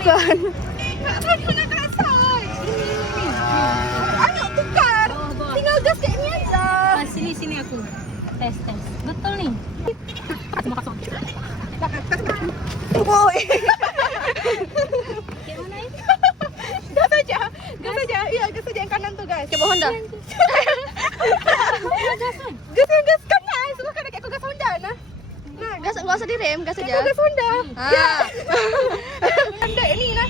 Bukan. Mana kasar. Ayo tukar. Tinggal gas kayak ini aja. Sini aku. Tes. Betul nih. Semua kosong. Woi. Kayak mana ini? Gas aja. Iya, gas aja yang kanan tuh, guys. Coba Honda. Gas yang gas kanan. Suka kan kayak gas Honda nah. Nah, Gas enggak usah direm, gas aja. gas Honda. Ah. Honda ini nah.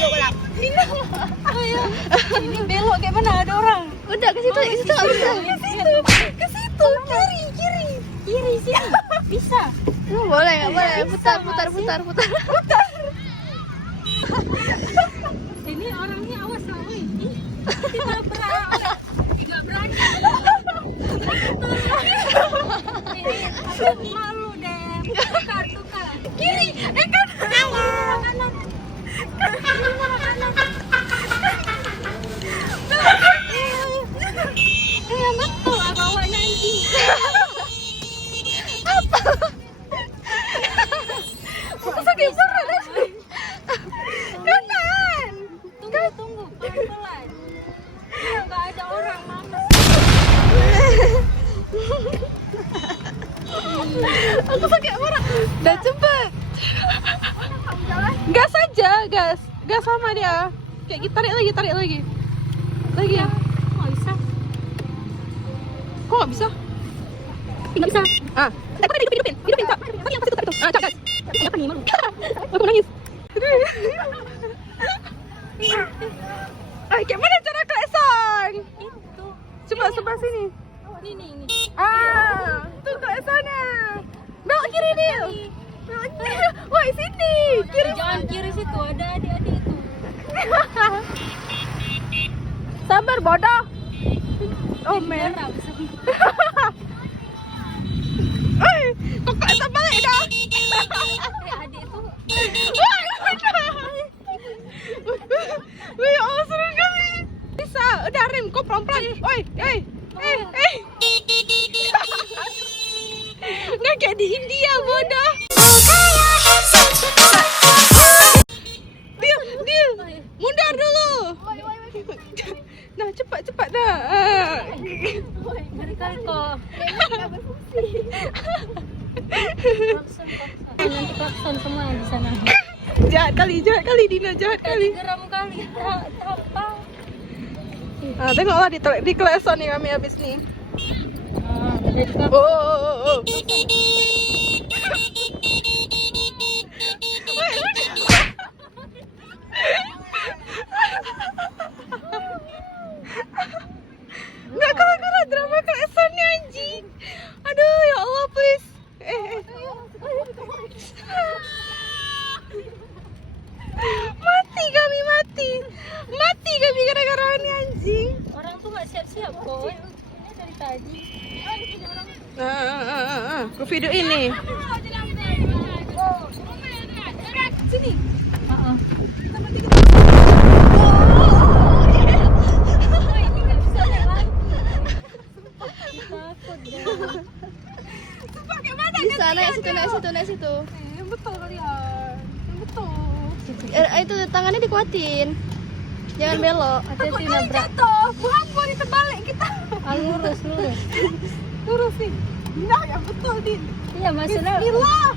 Yuk ulang. Ini belok kayak mana ada orang? Udah ke situ enggak bisa. Ke situ. Kiri. Kiri sini. Bisa. Boleh, enggak boleh. Putar. Ini orangnya awas lah, woi. Tidak berani. Aku malu deh. Tukar. Kiri. Kanan. Yang betul bawanya anjing. Aku sakit parah. Kanan. Tunggu, pelan-pelan. Iya, nggak ada orang, mama. Aku sakit parah. Udah cepet. Gas aja, gas. Gas sama dia. Kayak gitu, tarik lagi. Lagi ya. Nggak bisa. Kok nggak bisa? Nggak bisa. Ah, aku tadi hidupin, Cak. Tadi yang pas itu. Ah, Cak, gas. Apa nih, malu? Aku nangis. Kayak mana cara klakson? Itu. Coba sebelah sini. Ini. Ah, tuh klaksonnya. Belok kiri dia. Woi, sini. Kiri. Jangan kiri situ, ada adik-adik itu. Sabar, bodoh. Oh, men. Merah, bisa. Kok klakson balik dah? Adik itu. Wih, ya Allah, seru kali. Bisa, udah rem, kok pelan-pelan. Oi, nggak kayak di India, bodoh. Deal, mundur dulu. Nah, cepat dah. Mereka kok. Nanti klakson semua di sana. Jahat kali Dina, jahat kali. Geram kali. Apa? Nah, tengoklah di klakson nih kami habis nih. Jadi klakson. Oh. Nggak gara-gara drama klaksonnya anjing. Aduh, ya Allah, please. Mati kami gara-gara ini anjing. Orang tuh nggak siap-siap kok. Ini dari tadi. Ke video ini. Sini. Ini nggak bisa jalan. Takut deh. Bisa naik situ. Yang betul kalian. Yang betul. Itu tangannya dikuatin. Jangan belok. Hati-hati nabrak. Jatuh. Buang ini terbalik kita. Lurus. Lurus nih. Nah, yang betul, Din. Iya, maksudnya. Bismillah.